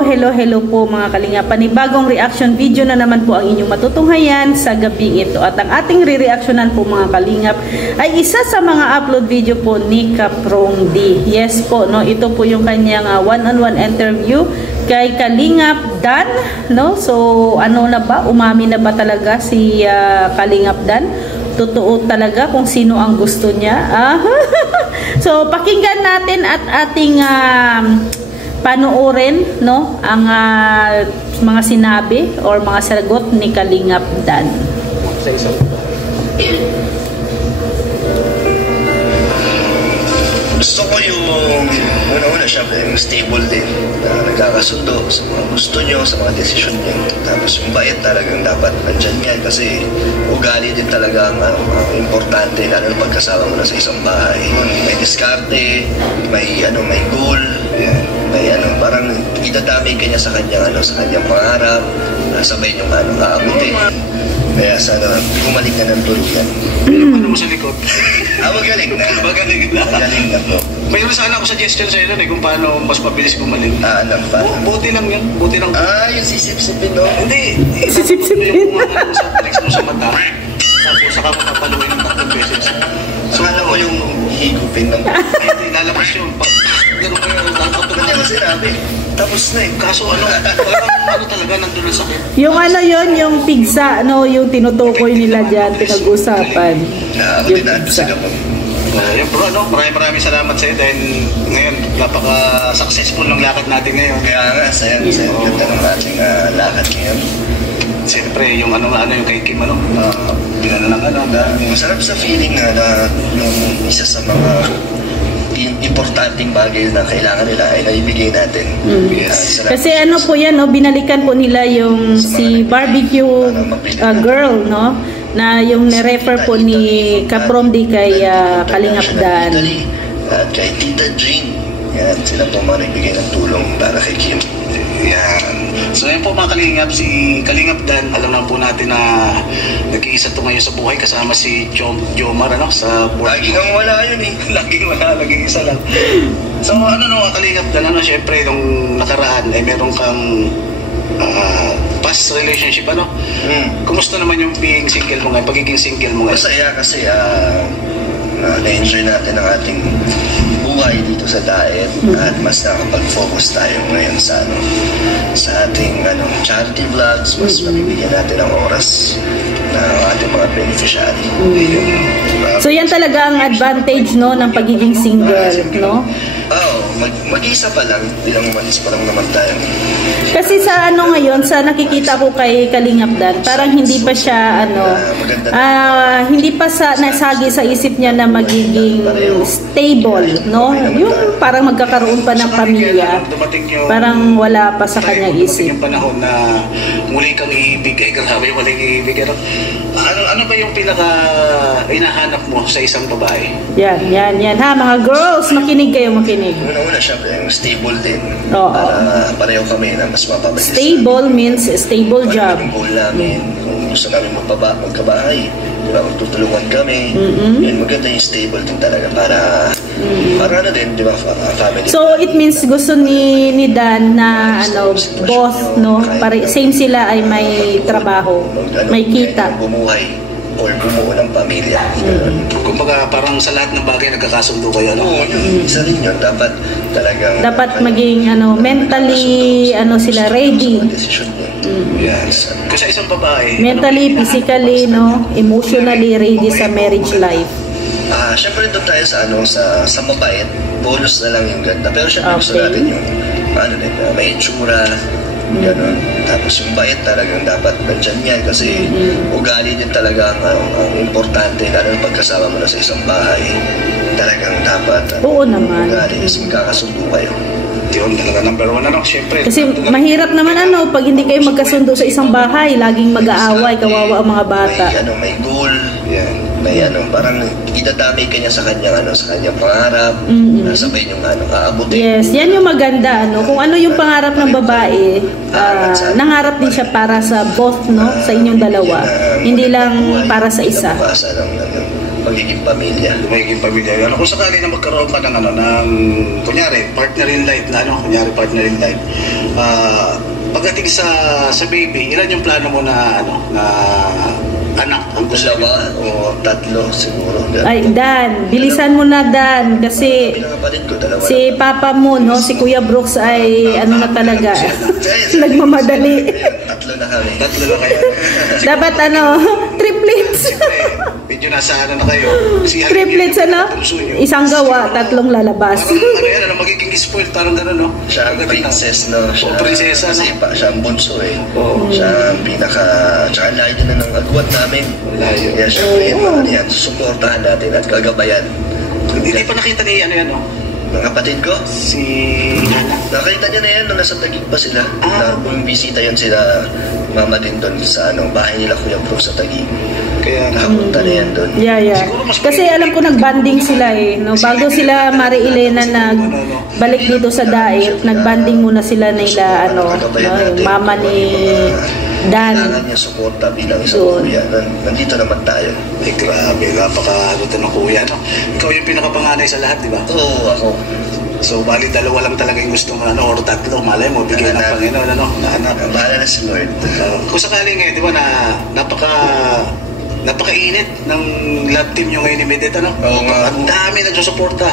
Hello po mga Kalingap. Panibagong reaction video na naman po ang inyong matutunghayan sa gabing ito. At ang ating re-reactionan po mga Kalingap ay isa sa mga upload video po ni Kaprong D. Yes po, no? Ito po yung kanyang one-on-one interview kay Kalingap Dan, no? So, ano na ba? Umami na ba talaga si Kalingap Dan? Totoo talaga kung sino ang gusto niya. So, pakinggan natin at ating panoorin, no, ang mga sinabi or mga sagot ni Kalingap Dan. Gusto ko yung una-una syempre yung stable din na nagkakasundo sa mga gusto nyo, sa mga desisyon nyo. Tapos yung bait talagang dapat nandyan yan kasi ugali din talaga ang importante lalo na pagkasama mo na sa isang bahay. May diskarte, may goal, may parang idadamay ka niya sa kanyang pangarap, sabay nyo aabutin. Kaya sana bumalik na ng tuluyan. Ano mo sa likod? Magaling na. Magaling na. Magaling na po. Mayroon sana ako suggestion sa iyo kung paano mas mabilis bumalik. Alam pa. Buti lang yan. Buti lang. Yung sisip-sipin, no? Hindi. Sisip-sipin. Yung sa flex mo sa mata. Tapos saka mo papaluin ng 3 beses. So, alam mo yung higupin ng Hindi, lalabas yun. Ganun ko yung Hindi mo sinabi. Tapos na eh. Kaso parang talaga nandun ang sakit. Yung yung pigsa, no, yung tinutukoy nila dyan, pinag-usapan. Naabutin natin sa gabang. Yung bro, maraming salamat sa iyo dahil ngayon napaka-successful ng lakad natin ngayon. Kaya nga, sayang ganda ng ating lakad ngayon. Siyempre, yung yung kay Kim, masarap sa feeling na yung isa sa mga importanteng bagay na kailangan nila ay naibigay natin. Yes. Kasi po yan, no, binalikan po nila yung si Barbecue Girl, no, na yung nirefer po ni Kaprong D kay Kalingap Dan. At kay Tita Jean. Yan, sila po mga nagbigay ng tulong para kay Kim. Yan. So yan po mga Kalingap, si Kalingap Dan, alam naman po natin na nag-iisa to ngayon sa buhay kasama si Jomar, sa board. Lagi kang wala yun eh. Laging wala, laging isa lang. So mga Kalingap Dan, syempre nung nakaraan ay meron kang past relationship, Kumusta naman yung being single mo ngayon, pagiging single mo ngayon? Masaya kasi na-enjoy natin ang ating buhay dito sa Daet at mas nakapag-focus tayo ngayon sa ating charity vlogs, mas mabibigyan natin ng oras na ating mga beneficiary. So yan talaga ang advantage, no, ng pagiging single, no? Mag-isa pa lang, bilang umalis pa lang naman tayo. Kasi sa ngayon, sa nakikita ko kay Kalingap Dan, parang hindi pa siya hindi pa nasagi sa isip niya na magiging stable, no? Yung parang magkakaroon pa ng pamilya, parang wala pa sa kanyang isip. Yung panahon na muli kang iibig, grabe, muling iibig, ano ba yung pinaka hinahanap mo sa isang babae? Yan ha, mga girls, makinig kayo, makinig. Una-una syempre yung stable din. Oo. Para pareho kami na mas mapabilis. Stable means stable job. Yung goal namin, kung gusto namin magkabahay, diba, magtutulungan kami. Yan, maganda yung stable din talaga para din, diba, family. So it means gusto ni Dan na both, no, same sila ay may trabaho, may kita. Bumuhay or bumuo ng pamilya. Kumbaga parang sa lahat ng bagay nagkakasundo kayo, Oo, isa rin yun. Dapat talagang maging mentally sila ready. Yes. Kasi sa isang babae, Mentally, physically, no, emotionally ready sa marriage life. Siyempre doon tayo sa mabait, bonus na lang yung ganda. Pero siyempre gusto natin yung may itsura, gano'n. Tapos yung bait talagang dapat nandyan yan kasi ugali din talaga ang importante lalo na pagkasama mo na sa isang bahay. Talagang dapat Oo naman. ugali kasi magkakasundo kayo. yun talaga number 1 syempre. Kasi mahirap naman pag hindi kayo magkasundo sa isang bahay, laging mag-aaway, kawawa ang mga bata. May goal, may parang idadamay ka niya sa kanyang pangarap, sabay niyong aabutin. Yes, yan yung maganda, kung ano yung pangarap ng babae, nangarap din siya para sa both, sa inyong dalawa. Hindi lang para sa isa. magiging pamilya. Magiging pamilya. Ano, kung sakali na magkaroon ka ng, kunyari, partner in life pagdating sa baby, ilan yung plano mo na, na anak ang gusto mo? Dalawa o tatlo siguro. Ay, Dan, bilisan mo na, Dan, kasi Pinakapatid ko, dalawa. si Papa mo, no, si Kuya Brooks ay ano na talaga, nagmamadali. Tatlo na kami. Tatlo na kayo. Dapat triplets. Medyo nasa na kayo. Triplets, isang gawa, tatlong lalabas. Parang magiging spoiled, parang gano'n, no? Siya ang princess, no? O, prinsesa, no? Kasi siya ang bunso, eh. Oo. Siya ang pinaka... Tsaka layo din na ng agwat namin. Layo. Kaya syempre, yan, susuportahan natin at gagabayan. Hindi pa nakita ni ano? Mga kapatid ko, Si Hana. nakita niya na yan nung nasa Taguig pa sila. Bumisita yun sila, mama din doon sa bahay nila Kuya Brooks sa Taguig. Kaya Nakapunta na yan doon. Yeah. Kasi alam ko nagbanding sila eh. No? Bago sila Mari Elena nagbalik dito sa Daet, nagbanding muna sila nila yung mama ni Dan. Kailangan niya suporta bilang isang kuya. Nandito naman tayo. Ay, grabe, napaka ng kuya, no? Ikaw yung pinakapanganay sa lahat, di ba? Oo, ako. So, bali dalawa lang talaga yung gusto mo, or tatlo, malay mo, bigyan ng Panginoon, na anak. Bahala na si Lord. Kung sakaling ngayon, di ba, napakainit ng love team nyo ngayon ni Medet, Oo nga. Ang dami nagsusuporta.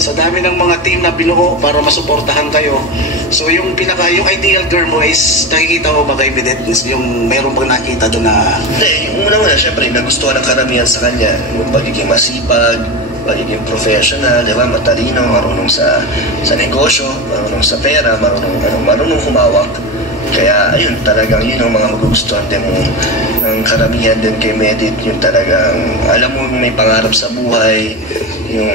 Sa dami ng mga team na binuo para masuportahan kayo. So yung ideal girl mo is nakikita mo ba kay Medet? Yung meron bang nakita doon na... Hindi, yung una-una, syempre, nagustuhan ng karamihan sa kanya. Yung pagiging masipag, pagiging professional, di ba? Matalino, marunong sa negosyo, marunong sa pera, marunong humawak. Kaya, ayun, talagang yun ang mga magugustuhan din mo. Ang karamihan din kay Medit, yung talagang, alam mo, may pangarap sa buhay, yung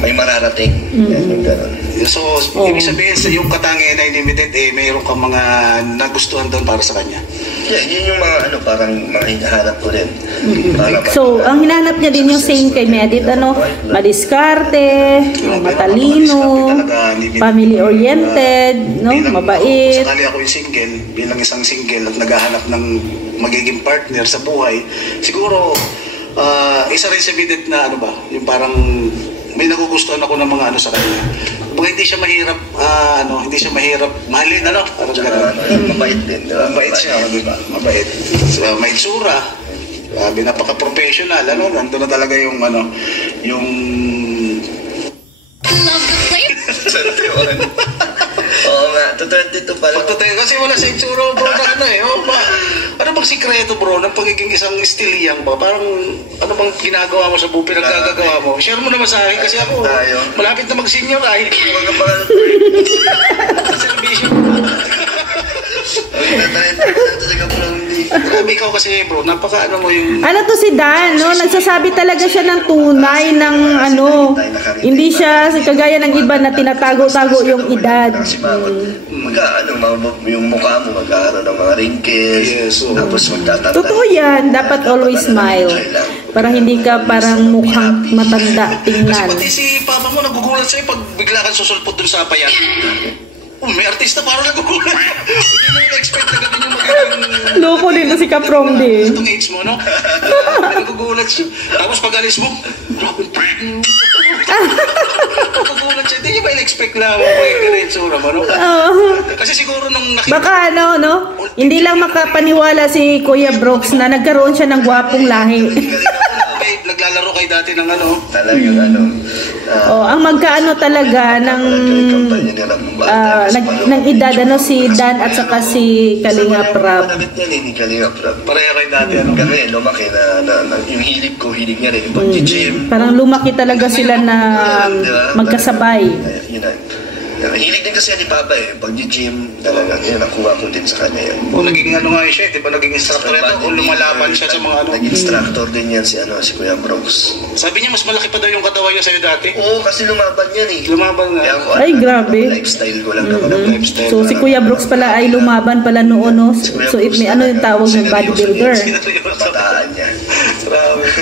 may mararating. Yung gano'n. So, ibig sabihin sa yung katangian na limited, mayroon kang mga nagustuhan doon para sa kanya. Yeah, yun yung mga parang mga hinahanap ko rin. So, ang hinahanap niya din yung same kay Medit, madiskarte, matalino, family-oriented, mabait. Kung sakali ako yung single, bilang isang single at naghahanap ng magiging partner sa buhay, siguro, isa rin sa Medit na yung parang may nagugustuhan ako ng mga sa kanya. Kung hindi siya mahirap mahalin, parang gano'n. Mabait din, di ba? Mabait siya, mabait. So, may itsura, napaka-professional, nandun na talaga yung Oo nga, 22 pa lang. Kasi wala sa itsura, bro, na ano bang sikreto, bro, ng pagiging isang stiliyang ba? Parang, ano bang ginagawa mo sa bupi, nagkagagawa mo? Share mo naman sa akin, kasi ako, malapit na mag-senior, ay. Servisyo. Grabe ikaw kasi, bro, napaka mo yung... Ano to si Dan, nagsasabi talaga siya ng tunay ng hindi siya kagaya ng iba na tinatago-tago yung edad. Yung mukha mo magkakaroon ng mga wrinkles, tapos magtatanda. Totoo yan, dapat always smile. Para hindi ka parang mukhang matanda tingnan. Kasi pati si papa mo nagugulat sa'yo pag bigla kang susulpot dun sa payan. May artista parang nagugulat. Hindi na yung-expect na ganun yung magiging... Loko din na si Kaprong din. Itong age mo, no? Nagugulat siya. Tapos pag alis mo, grabe nagugulat siya. Hindi niya ba in-expect na magiging itsura mo, no? Kasi siguro nung nakita... Baka hindi lang makapaniwala si Kuya Brooks na nagkaroon siya ng gwapong lahi. Naglalaro kayo dati ng Talagang ang magkaano talaga ng edad si Dan at saka si Kalinga Prab. Pareha kayo dati kami lumaki na yung hilig ko, hilig niya rin yung pag-gym. Parang lumaki talaga sila na magkasabay. Hilig din kasi ni Papa pag-gym talaga yun, nakuha ko din sa kanya yun. Naging nga siya, di ba naging instructor ito? O lumalaban siya sa mga Naging instructor din yan si Kuya Brooks. Sabi niya mas malaki pa daw yung katawan niya sa'yo dati? Oo, kasi lumaban yan Lumaban nga. Ay, grabe. Lifestyle ko lang naman. So, si Kuya Brooks pala ay lumaban pala noon, So, may yung tawag ng bodybuilder. Kabataan niya. Grabe.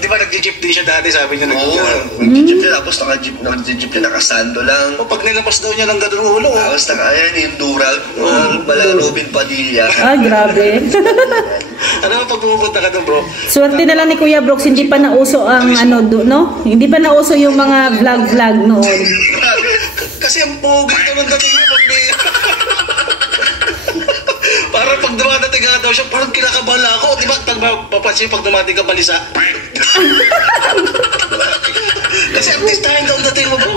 Di ba nag-jeep din siya dati, sabi niya. Oo, nag-jeep niya, tapos naka-jeep niya, nakasando lang. O, pag nilabas daw niya ng ganun ulo. Tapos ayan, yung durag, bala Robin Padilla. Ah, grabe. Ano pag pupunta ka doon, bro? Swerte na lang ni Kuya Brooks, hindi pa nauso ang no? Hindi pa nauso yung mga vlog noon. Kasi ang pogi naman dating mo, parang pag dumadating ka daw siya, parang kinakabala ako. Di ba, papansin pag dumating ka balisa? Kasi artistahin daw ang dating mo, bro.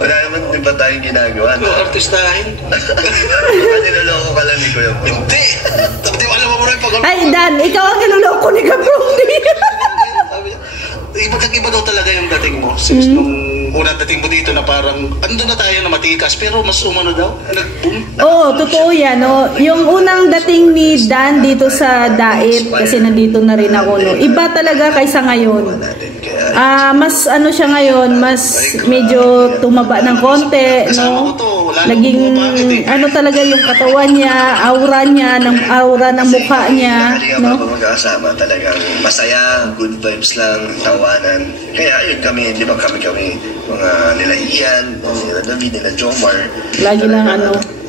Wala naman, di ba tayong ginagawa? Artistahin? Baka niloloko ka lang ni Kuya Bro. Hindi. Di ba, alam mo rin pag... Ay, Dan, ikaw ang niloloko ni Kapromdi. Iba daw talaga yung dating mo. Since nung unang dating mo dito na parang, ando na tayo na matikas, pero mas umano daw. Nag-boom. Oo, totoo yan. No? Yung unang dating ni Dan dito sa Dait, kasi nandito na rin ako, no? Iba talaga kaysa ngayon. Mas ano siya ngayon, mas medyo tumaba ng konti, no? Naging ano talaga yung katawan niya, aura ng mukha niya, no? Magkakasama talagang masaya, good vibes lang, tawanan. Kaya yun kami, di ba kami mga nila Ian, nila David, nila Jomar. Lagi lang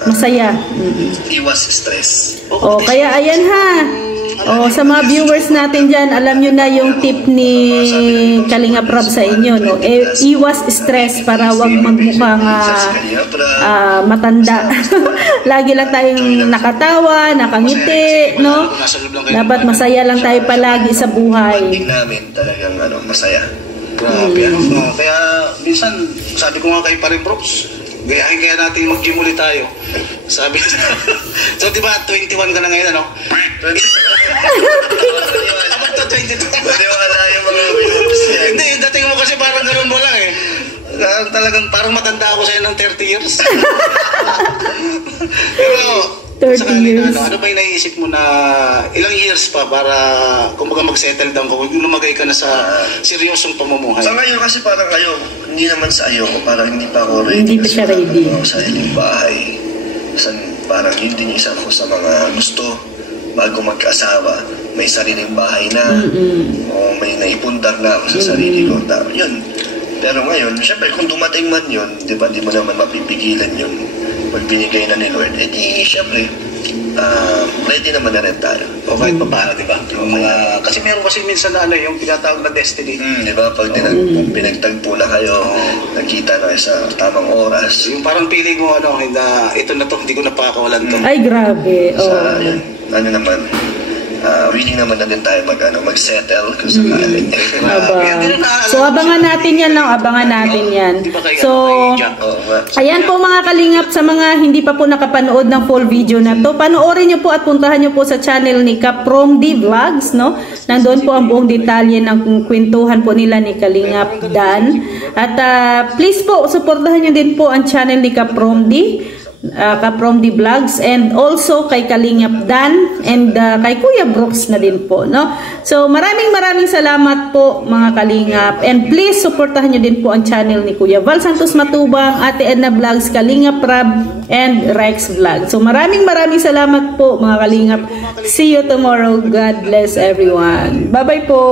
masaya. Iwas stress. Oh, kaya ayan ha. Oh, sa mga viewers natin dyan, alam nyo na yung tip ni Kalingap Rob sa inyo, no? Iwas stress para wag magmukhang matanda. Lagi lang tayong nakatawa, nakangiti, no? Dapat masaya lang tayo palagi sa buhay. Banding namin talagang masaya. Grabe. Kaya minsan, sabi ko nga kay Parin Brooks, gayahin kaya natin mag-gym ulit tayo. Sabi so di ba 21 ka na ngayon, ano? 22. Wala yung mga viewers yan. Hindi, yung dating mo kasi parang gano'n mo lang eh. Talagang parang matanda ako sa'yo ng 30 years. Pero 30 years. Ano ba yung naisip mo na ilang years pa para kumbaga mag-settle down ka, lumagay ka na sa seryosong pamumuhay? Sa ngayon kasi parang hindi naman sa ayoko, parang hindi pa ako ready. Hindi pa siya ready. Sa sariling bahay. Parang yun din isa ko sa mga gusto bago magkaasawa. May sariling bahay na o may naipundar na ako sa sarili ko. Yun. Pero ngayon, syempre kung dumating man yun, di ba, di mo naman mapipigilan yun. Pag binigay na ni Lord, syempre, ready naman na rin tayo. O kahit pa paano, di ba? Kasi meron kasi minsan na yung tinatawag na destiny. Di ba? Pag pinagtagpo na kayo, nagkita na kayo sa tamang oras. Yung parang feeling mo, ito na to, hindi ko napakawalan to. Ay, grabe. Willing naman na din tayo mag-settle kung sakali. So, abangan natin yan lang. Abangan natin yan. So, ayan po mga kalingap, sa mga hindi pa po nakapanood ng full video na to, panoorin nyo po at puntahan nyo po sa channel ni Kapromdi Vlogs, no? Nandun po ang buong detalye ng kwentuhan po nila ni Kalingap Dan. At please po, supportahan nyo din po ang channel ni Kapromdi. Kapromdi Vlogs, and also kay Kalingap Dan and kay Kuya Brooks na din po, no? So maraming salamat po mga Kalingap, and please supportahan nyo din po ang channel ni Kuya Val Santos Matubang, Ate Edna Vlogs, Kalingap Rob, and Rex Vlog. So maraming salamat po mga Kalingap. See you tomorrow. God bless everyone. Bye bye po.